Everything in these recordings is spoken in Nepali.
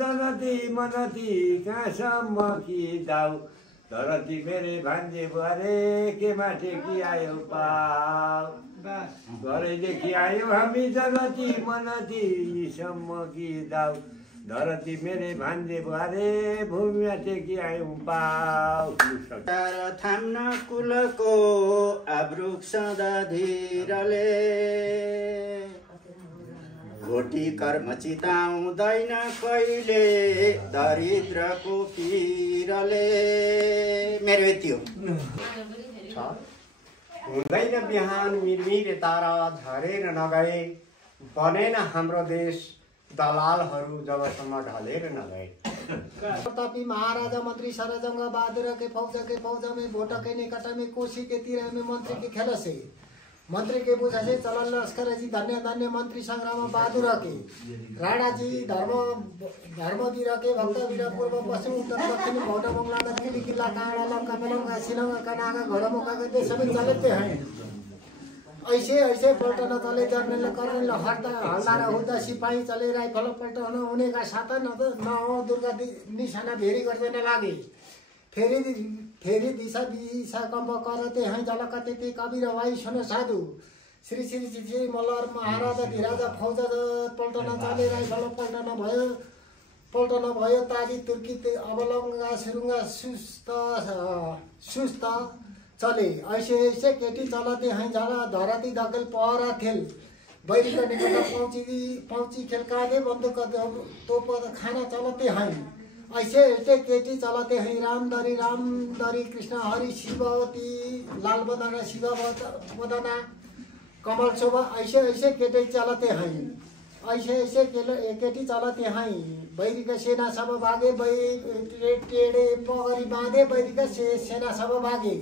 जनती मनती कहाँसम्म कि जाऊ धरती मेरे भान्जे बुहारे के माटे कि आयो पाऊ घरैदेखि आयो हामी जनती मनती सम्म कि जाऊ धरती मेरे भान्जे बुहारे भूमि माटे कि आयो पाऊ थाम्न कुलको आब्रुक सदा धीरले घोटी कर्म चिताउँदैन कहिले दरिद्रको पीरले। मेरो यति हो। हुँदैन बिहान मिरमिरे तारा झरेर नगए बनेन हाम्रो देश दलालहरू जबसम्म ढलेर नगए। प्रतापी महाराजा मंत्री सरजंग बहादुर के फौज में भोट के निकट में कोशी के तीर में मंत्री के खेल से मंत्री के बुझा से चलन लश्कर जी धन्य धन्य मंत्री संग्राम बहादुर के राणा जी धर्मवीर के भक्त वीर पूर्व पश्चिम उत्तर दक्षिण भौट बंगला दक्षिणी किला कांगड़ा लंका पेलंगा शिलंगा कनागा घोड़ामुखा के देश में चलते हैं। ऐसे ऐसे पलटन चले जर्नल कर्नल हल्दार हुँदा सिपाही चले राइफल पलटन हुने का साथ न दुर्गा निशाना भेरी गर्दैन लागे फेरि दिशा दिशा कम्प करते हैं जलकते ते कबीर वाई सुन साधु श्री श्री श्री मल्लर महाराजा धीराजा फौज पल्टन चले राइफल पल्टन भयो ताजी तुर्की अवलंगा सुरुंगा सुस्त चले ऐसे ऐसे केटी चलते हैं जला धरती दखल पहरा खेल बैरी का निकट पहुंची खेल कादे बंदूक तोप खाना चलते हैं। ऐसे ऐसे केटी चलते हैं रामदरी कृष्ण हरि शिववती लाल बदना शिव बदना कमल शोभा ऐसे ऐसे केटी चलते हैं। ऐसे ऐसे केटी चलते हैं बैरी का सेना सब भागे टेढ़े पगरी बाँधे बैरी का सेना सब भागे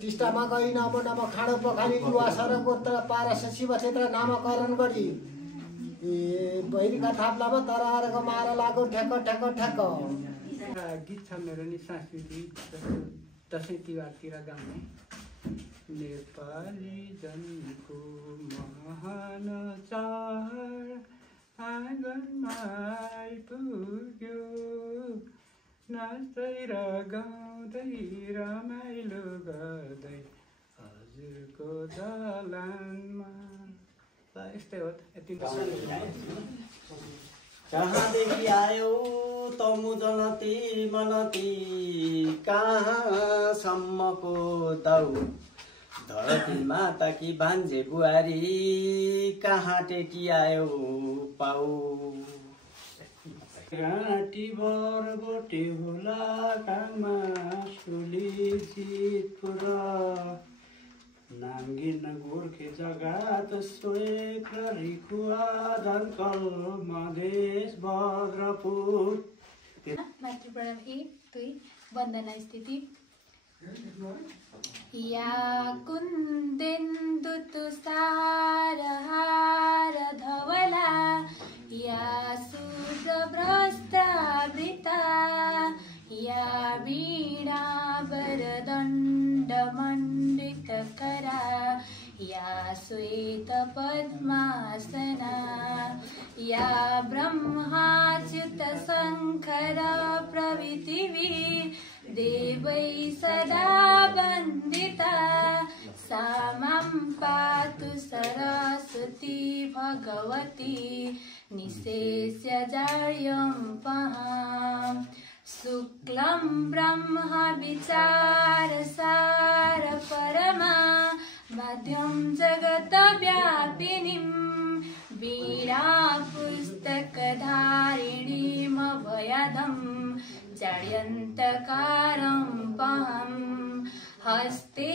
टिस्टामा गई नम खाँडो पखाली युवा सरको पारस शिव क्षेत्र नामकरण गरी बैरीका थाप्लामा तरारको मार लाग्यो ठेक ठेक ठेक। गीत छ मेरो नि सांस्कृतिक दसैँ तिहारतिर गाउने नेपाली जनको महान चाड आँगनमा आइपुग्यो नाच्दै र गाउँदै रमाइलो गर्दै हजुरको दलानमा। यस्तै हो यति। कहाँदेखि आयो तमु जनती मनती कहाँसम्मको दाउ धरती माता कि भान्जे बुहारी कहाँ टेकी आयो पाउ घाँटी भर बोटे होला कानमा सुली जितपुर नाङ्गिन गोर्खे जगात सोएक रिखुवा धनकल मधेस भद्रपुर। मातृप्रणव 1 2 वन्दना स्थिति। या कुन्देन्दु तुषार हार धवला या सूर्यभ्रष्टावृता या वीणा वरदण्ड मण्डितकरा या श्वेत पद्मासना या ब्रह्माच्युत शङ्कर प्रभृतिभिः देवै सदा वन्दिता सा मां पातु सरस्वती भगवती निशेष्य जाड्यं पहां शुक्लं ब्रह्म विचार सार परमा मध्यं जगत व्यापिनीं वीणा पुस्तकधारिणीमभयदं जाड्यन्तकारं पहं हस्ते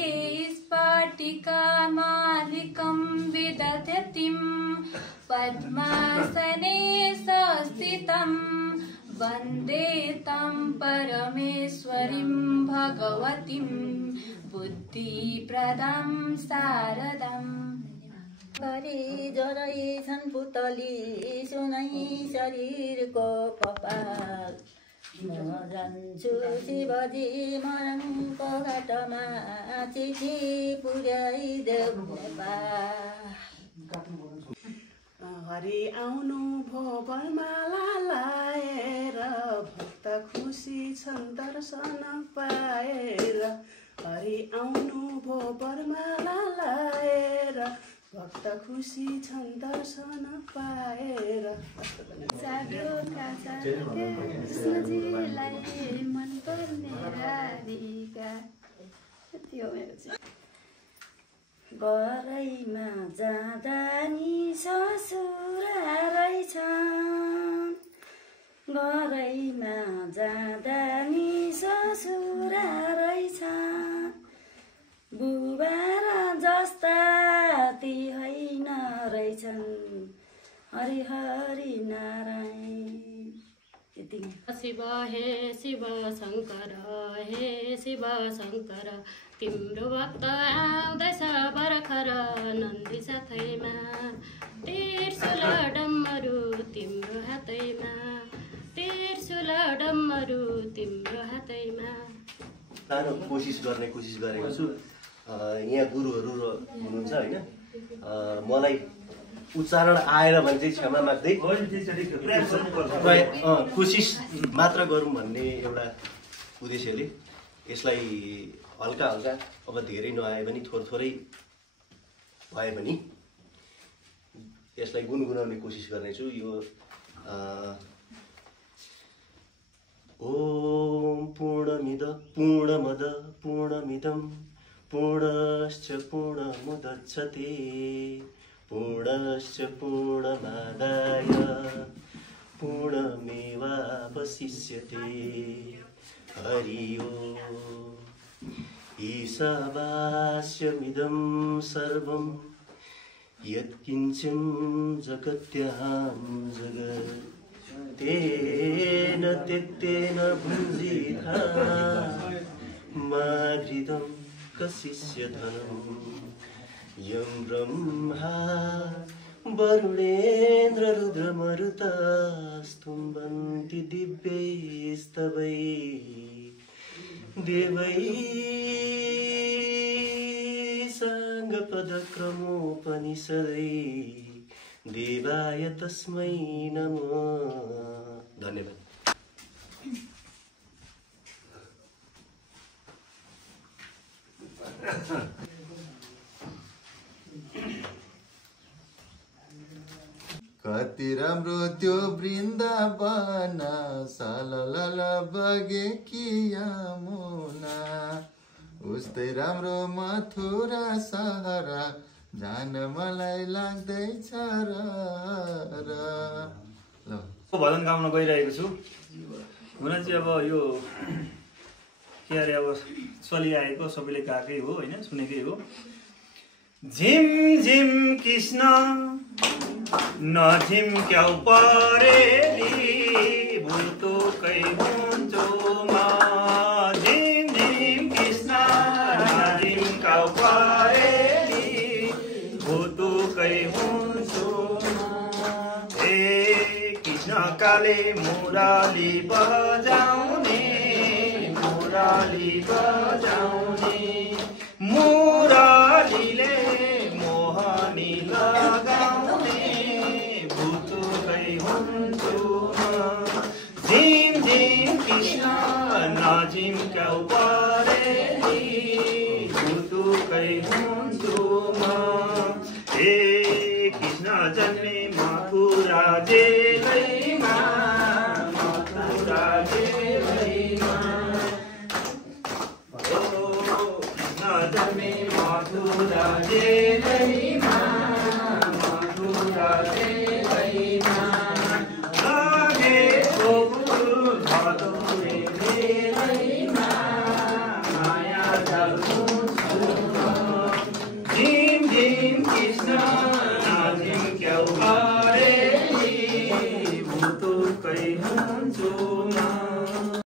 स्फटिकामालिकं विदधतीं पद्मासने संस्थितं वन्दे तं परमेश्वरीं भगवतीं बुद्धिप्रदां शारदाम्। परि जरै छन् पुतली सुनै शरीरको कपाल म जान्छु शिवजी मरङको घाटमा चिठी पुर्याइदेऊ नेपाल। हरि आउनु भो वरमाला लाएर भक्त खुसी छन् दर्शन पाएर हरि आउनु भो वरमाला लाएर भक्त खुसी छन् दर्शन पाएर कृष्णजीलाई मन पर्ने राधिका घरैमा जाँदा नि ससुरा रहेछन् घरैमा जाँदा नि ससुरा रहेछन् बुबा र जस्ता ती होइन रहेछन् हरि हरि नारायण। शिव हे शिव शङ्कर हे शिव शङ्कर तिम्रो भक्त आउँदैछ भर्खर नन्दी साथैमा त्रिशूल डम्बरू तिम्रो हातैमा त्रिशूल डम्बरू तिम्रो हातैमा। सानो कोसिस गरेको छु। यहाँ गुरुहरू हुनुहुन्छ होइन, मलाई उच्चारण आएर भने चाहिँ क्षमा माग्दै कोसिस मात्र गरौँ भन्ने एउटा उद्देश्यले यसलाई हल्का हल्का, अब धेरै नआए पनि थोरै भए पनि यसलाई गुनगुनाउने कोसिस गर्नेछु। यो ओम पूर्णमद पूर्णमिदं पूर्णश्च पूर्णमुदच्यते पूर्णश्च पूर्णमादाय पूर्णमेवावशिष्यते। हरि ओम्। ईशावास्यमिदं सर्वं यत्किञ्चित् जगत्यां जगत् तेन त्यक्तेन भुञ्जीता माधृतं कशिष्यधनम्। यं ब्रह्मा वरुणेन्द्र रुद्रमरुतास्तुम्बन्ति दिव्यैस्तवै देवै साङ्गपदक्रमोपनिषदै देवाय तस्मै नमः। धन्यवाद। कति राम्रो त्यो वृन्दावन सालल बगेकी यमुना उस्तै राम्रो मथुरा सहर जान मलाई लाग्दैछ र। भजन गाउन गइरहेको छु। हुन चाहिँ अब यो के अरे अब चलिआएको सबैले गाएकै हो होइन, सुनेकै हो। झिम झिम कृष्ण नझिम क्याउ परेली भुतुकै हुन्छु म। झिम झिम कृष्ण नझिम क्याउ परेली भुतुकै हुन्छु म। ए कृष्ण काले मुरली बजाउने मुरली बजाउने मुरलीले मोहनी लगाउने भुतुकै हुन्छु म। झिम झिम कृष्ण नझिम क्याउ परेली भुतुकै हुन्छु म। ए कृष्ण जन्मे मथुरा जेलैमा मथुरा जेलैमा ओ कृष्ण जन्मे मथुरा जेलैमा